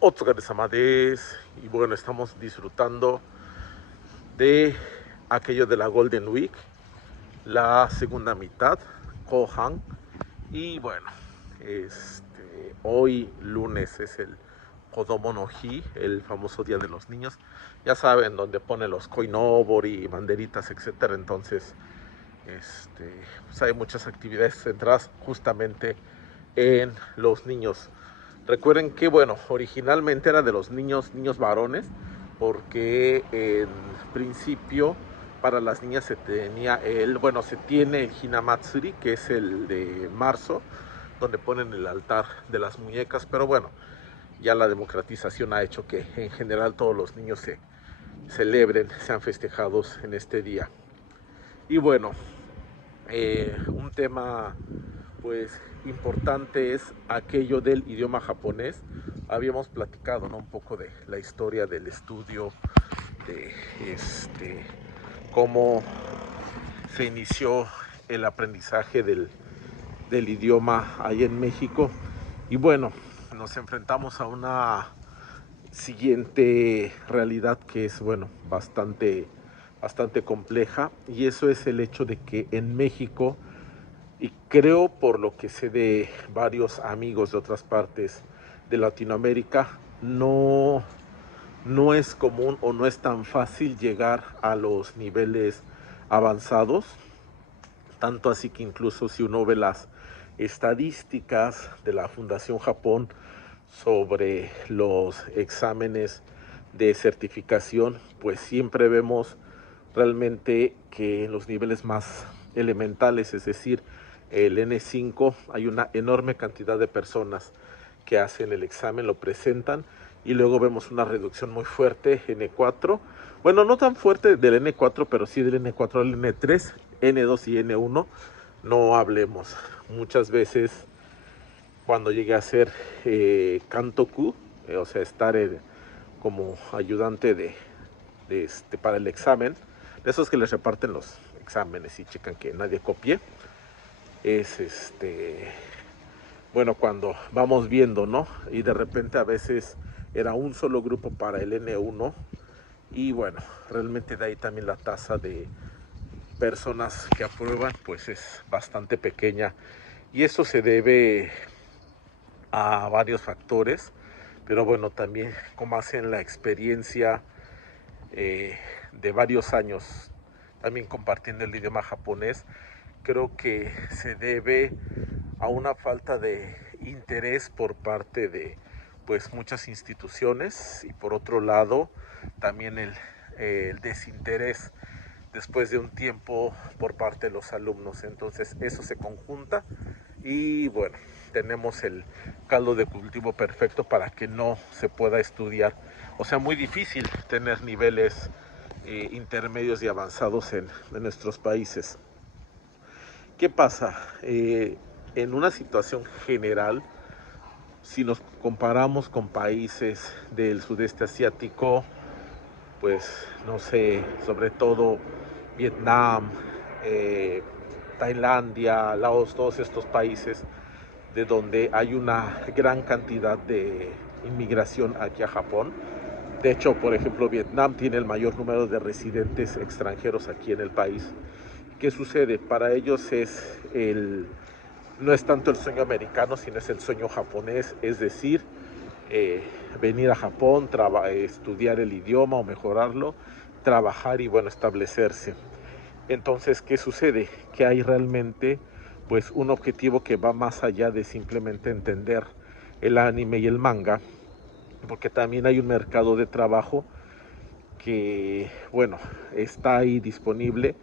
Otsukaresama desu. Y bueno, estamos disfrutando de aquello de la Golden Week, la segunda mitad, Kohan. Y bueno, hoy lunes es el Kodomo no Hi, el famoso Día de los Niños. Ya saben, donde pone los koinobori, banderitas, etcétera. Entonces, pues hay muchas actividades centradas justamente en los niños. Recuerden que, bueno, originalmente era de los niños varones, porque en principio para las niñas se tiene el Hinamatsuri, que es el de marzo, donde ponen el altar de las muñecas, pero bueno, ya la democratización ha hecho que en general todos los niños se celebren, sean festejados en este día. Y bueno, un tema pues importante es aquello del idioma japonés. Habíamos platicado, ¿no?, un poco de la historia del estudio, de cómo se inició el aprendizaje del idioma ahí en México. Y bueno, nos enfrentamos a una siguiente realidad que es, bueno, bastante compleja, y eso es el hecho de que en México, y creo por lo que sé de varios amigos de otras partes de Latinoamérica, no es común o no es tan fácil llegar a los niveles avanzados, tanto así que incluso si uno ve las estadísticas de la Fundación Japón sobre los exámenes de certificación, pues siempre vemos realmente que en los niveles más elementales, es decir, el N5, hay una enorme cantidad de personas que hacen el examen, lo presentan, y luego vemos una reducción muy fuerte, N4, bueno, no tan fuerte del N4, pero sí del N4 al N3, N2 y N1, no hablemos. Muchas veces cuando llegué a ser Kantoku, o sea, estar como ayudante para el examen, de esos que les reparten los exámenes y checan que nadie copie, es bueno, cuando vamos viendo, ¿no? Y de repente a veces era un solo grupo para el N1, y bueno, realmente de ahí también la tasa de personas que aprueban pues es bastante pequeña, y eso se debe a varios factores, pero bueno, también como hacen la experiencia de varios años también compartiendo el idioma japonés, creo que se debe a una falta de interés por parte de pues muchas instituciones, y por otro lado también el desinterés después de un tiempo por parte de los alumnos. Entonces eso se conjunta y bueno, tenemos el caldo de cultivo perfecto para que no se pueda estudiar, o sea, muy difícil tener niveles intermedios y avanzados en nuestros países. ¿Qué pasa? En una situación general, si nos comparamos con países del sudeste asiático, pues no sé, sobre todo Vietnam, eh, Tailandia, Laos, todos estos países de donde hay una gran cantidad de inmigración aquí a Japón. De hecho, por ejemplo, Vietnam tiene el mayor número de residentes extranjeros aquí en el país. ¿Qué sucede? Para ellos no es tanto el sueño americano, sino es el sueño japonés, es decir, eh, venir a Japón, estudiar el idioma o mejorarlo, trabajar y bueno, establecerse. Entonces, ¿qué sucede? Que hay realmente pues un objetivo que va más allá de simplemente entender el anime y el manga, porque también hay un mercado de trabajo que, bueno, está ahí disponible.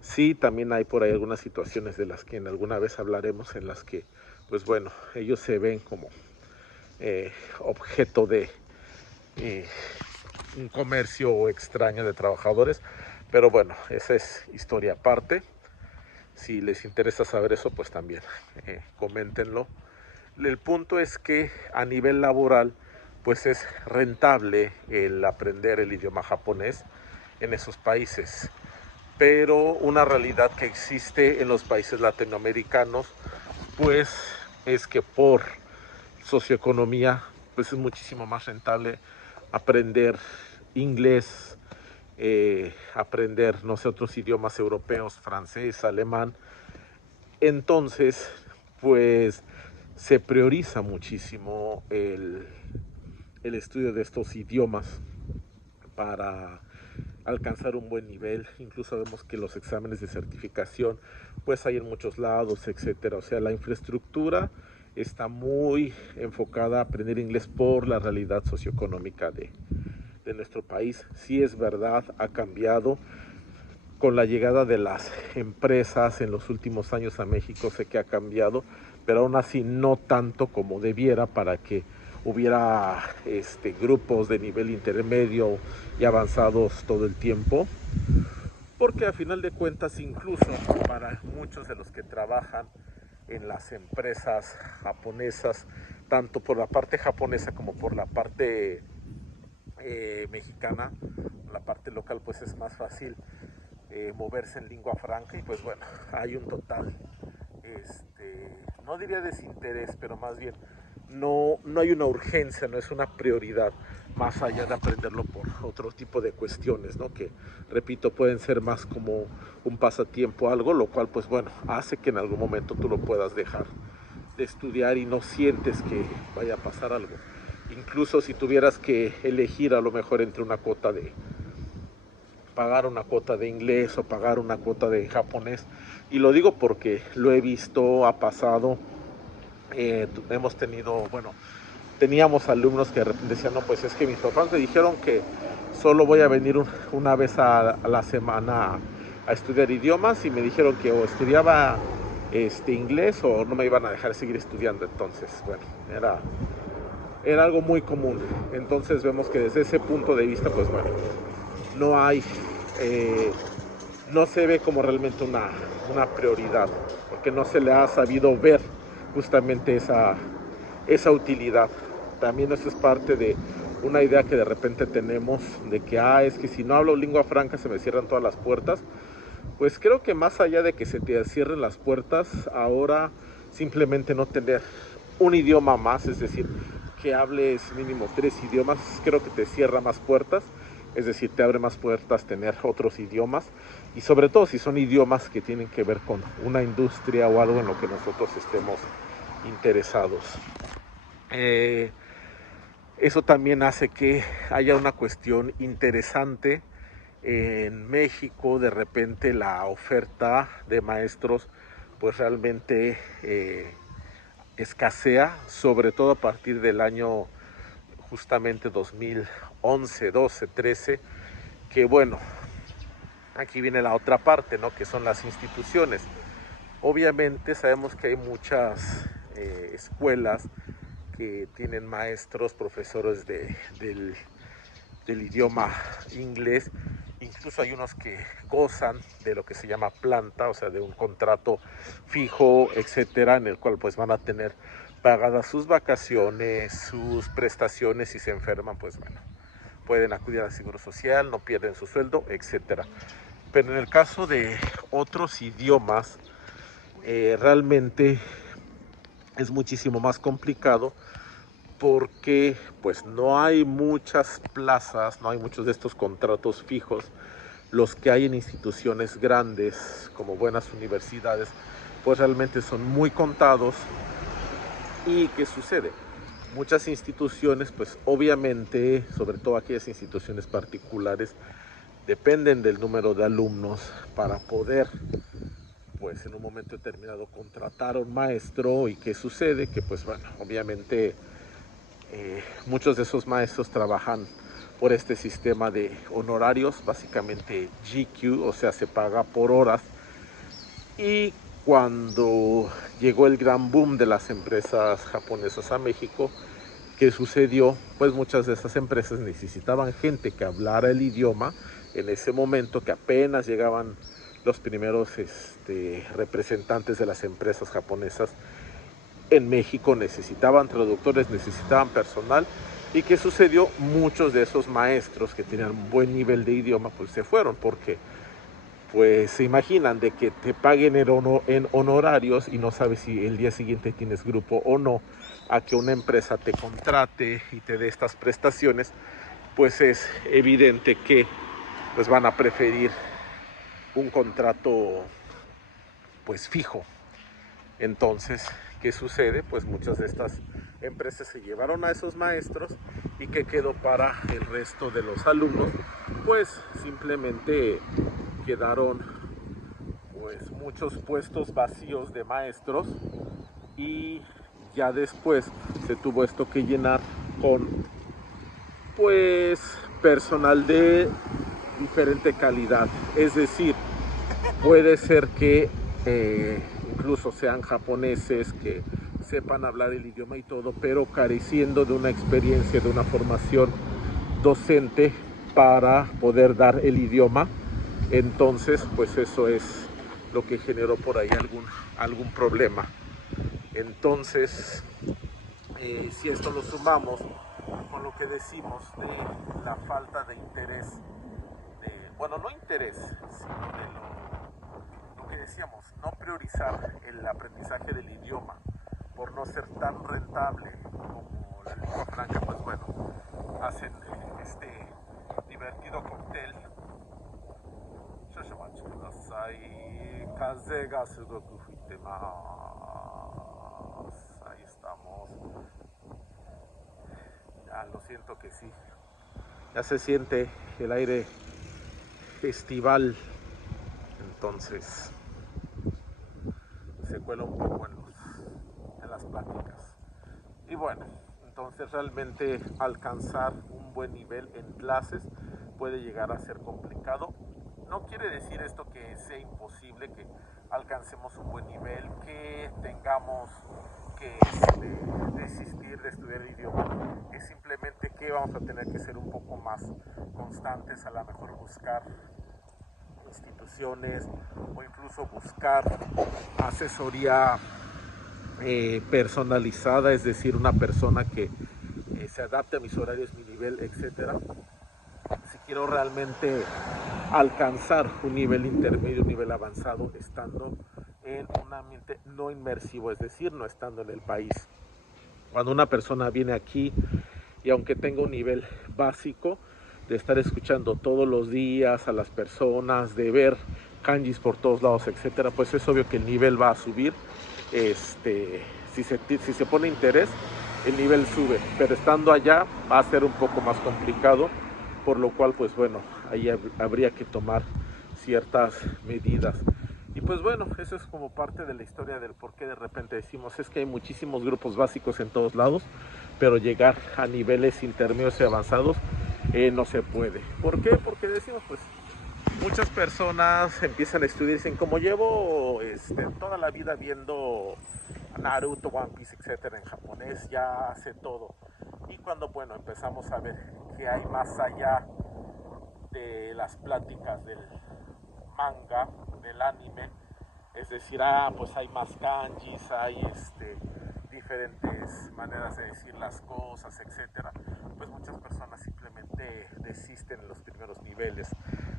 Sí, también hay por ahí algunas situaciones de las que en alguna vez hablaremos, en las que, pues bueno, ellos se ven como objeto de eh, un comercio extraño de trabajadores, pero bueno, esa es historia aparte. Si les interesa saber eso, pues también coméntenlo. El punto es que a nivel laboral, pues es rentable el aprender el idioma japonés en esos países. Pero una realidad que existe en los países latinoamericanos, pues es que por socioeconomía pues es muchísimo más rentable aprender inglés, aprender, no sé, otros idiomas europeos, francés, alemán. Entonces, pues se prioriza muchísimo el estudio de estos idiomas para alcanzar un buen nivel. Incluso vemos que los exámenes de certificación pues hay en muchos lados, etcétera. O sea, la infraestructura está muy enfocada a aprender inglés por la realidad socioeconómica de nuestro país. Sí es verdad, ha cambiado con la llegada de las empresas en los últimos años a México, sé que ha cambiado, pero aún así no tanto como debiera para que hubiera grupos de nivel intermedio y avanzados todo el tiempo, porque a final de cuentas incluso para muchos de los que trabajan en las empresas japonesas, tanto por la parte japonesa como por la parte mexicana, la parte local, pues es más fácil moverse en lengua franca y pues bueno, hay un total, no diría desinterés, pero más bien no hay una urgencia, no es una prioridad más allá de aprenderlo por otro tipo de cuestiones, ¿no? Que, repito, pueden ser más como un pasatiempo, algo, lo cual pues bueno, hace que en algún momento tú lo puedas dejar de estudiar y no sientes que vaya a pasar algo. Incluso si tuvieras que elegir a lo mejor entre una cuota de pagar una cuota de inglés o pagar una cuota de japonés, y lo digo porque lo he visto, ha pasado, hemos tenido, bueno, teníamos alumnos que de repente decían, no, pues es que mis papás me dijeron que solo voy a venir una vez a la semana a estudiar idiomas y me dijeron que o estudiaba inglés o no me iban a dejar seguir estudiando. Entonces, bueno, era algo muy común. Entonces vemos que desde ese punto de vista, pues bueno, no hay, no se ve como realmente una prioridad, porque no se le ha sabido ver justamente esa utilidad. También eso es parte de una idea que de repente tenemos de que, es que si no hablo lengua franca se me cierran todas las puertas. Pues creo que más allá de que se te cierren las puertas, ahora simplemente no tener un idioma más, es decir, que hables mínimo 3 idiomas, creo que te cierra más puertas, es decir, te abre más puertas tener otros idiomas y sobre todo si son idiomas que tienen que ver con una industria o algo en lo que nosotros estemos interesados. Eso también hace que haya una cuestión interesante en México. De repente la oferta de maestros pues realmente escasea, sobre todo a partir del año justamente 2011, 12, 13, que bueno, aquí viene la otra parte, ¿no? Que son las instituciones. Obviamente sabemos que hay muchas escuelas que tienen maestros, profesores del idioma inglés. Incluso hay unos que gozan de lo que se llama planta, o sea, de un contrato fijo, etcétera, en el cual pues van a tener pagadas sus vacaciones, sus prestaciones. Si se enferman, pues bueno, pueden acudir al seguro social, no pierden su sueldo, etcétera. Pero en el caso de otros idiomas, realmente es muchísimo más complicado porque pues no hay muchas plazas, no hay muchos de estos contratos fijos. Los que hay en instituciones grandes como buenas universidades pues realmente son muy contados. ¿Y qué sucede? Muchas instituciones pues obviamente, sobre todo aquellas instituciones particulares, dependen del número de alumnos para poder pues en un momento determinado contratar a un maestro. ¿Y qué sucede? Que pues bueno, obviamente muchos de esos maestros trabajan por este sistema de honorarios, básicamente GQ, o sea, se paga por horas. Y cuando llegó el gran boom de las empresas japonesas a México, ¿qué sucedió? Pues muchas de esas empresas necesitaban gente que hablara el idioma en ese momento, que apenas llegaban los primeros representantes de las empresas japonesas en México, necesitaban traductores, necesitaban personal. ¿Y qué sucedió? Muchos de esos maestros que tenían un buen nivel de idioma pues se fueron, porque pues se imaginan de que te paguen en honorarios y no sabes si el día siguiente tienes grupo o no. a que una empresa te contrate y te dé estas prestaciones, pues es evidente que pues van a preferir un contrato pues fijo. Entonces, ¿qué sucede? Pues muchas de estas empresas se llevaron a esos maestros y ¿qué quedó para el resto de los alumnos? Pues simplemente quedaron pues muchos puestos vacíos de maestros y ya después se tuvo esto que llenar con pues personal de diferente calidad. Es decir, puede ser que incluso sean japoneses que sepan hablar el idioma y todo, pero careciendo de una experiencia, de una formación docente para poder dar el idioma. Entonces, pues eso es lo que generó por ahí algún problema. Entonces, si esto lo sumamos con lo que decimos de la falta de interés, bueno, no interés, sino de lo que decíamos, no priorizar el aprendizaje del idioma por no ser tan rentable como la lengua franca, pues bueno, hacen este divertido cóctel. Ahí estamos. Ya, lo siento que sí. Ya se siente el aire estival. Entonces se cuela un poco en las pláticas. Y bueno, entonces realmente alcanzar un buen nivel en clases puede llegar a ser complicado. No quiere decir esto que sea imposible que alcancemos un buen nivel, que tengamos que desistir de estudiar el idioma. Es simplemente que vamos a tener que ser un poco más constantes, a lo mejor buscar instituciones o incluso buscar asesoría personalizada, es decir, una persona que se adapte a mis horarios, mi nivel, etcétera. Si quiero realmente alcanzar un nivel intermedio, un nivel avanzado, estando en un ambiente no inmersivo, es decir, no estando en el país. Cuando una persona viene aquí y aunque tenga un nivel básico, de estar escuchando todos los días a las personas, de ver kanjis por todos lados, etcétera, pues es obvio que el nivel va a subir. Si se pone interés, el nivel sube, pero estando allá va a ser un poco más complicado, por lo cual pues bueno, ahí habría que tomar ciertas medidas. Y pues bueno, eso es como parte de la historia del por qué de repente decimos es que hay muchísimos grupos básicos en todos lados, pero llegar a niveles intermedios y avanzados no se puede. ¿Por qué? Porque decimos pues muchas personas empiezan a estudiar y dicen como llevo toda la vida viendo Naruto, One Piece, etcétera, en japonés, ya sé todo. Y cuando bueno empezamos a ver que hay más allá de las pláticas del manga, del anime, es decir, pues hay más kanjis, hay diferentes maneras de decir las cosas, etcétera, pues muchas personas simplemente desisten en los primeros niveles.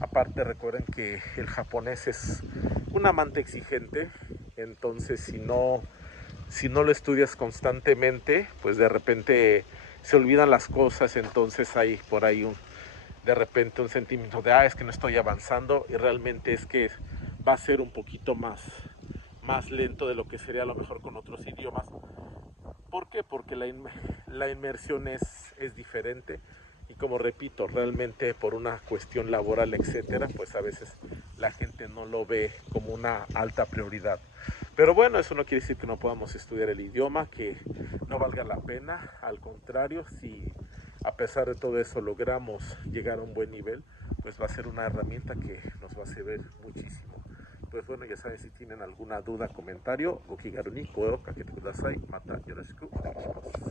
Aparte recuerden que el japonés es un amante exigente, entonces si no lo estudias constantemente, pues de repente se olvidan las cosas, entonces hay por ahí de repente un sentimiento de, es que no estoy avanzando, y realmente es que va a ser un poquito más lento de lo que sería a lo mejor con otros idiomas. ¿Por qué? Porque la inmersión es diferente y como repito, realmente por una cuestión laboral, etcétera, pues a veces la gente no lo ve como una alta prioridad. Pero bueno, eso no quiere decir que no podamos estudiar el idioma, que no valga la pena. Al contrario, si a pesar de todo eso logramos llegar a un buen nivel, pues va a ser una herramienta que nos va a servir muchísimo. Pues bueno, ya saben, si tienen alguna duda, comentario, gokigaru ni koe o kakete kudasai. Mata yoroshiku onegaishimasu.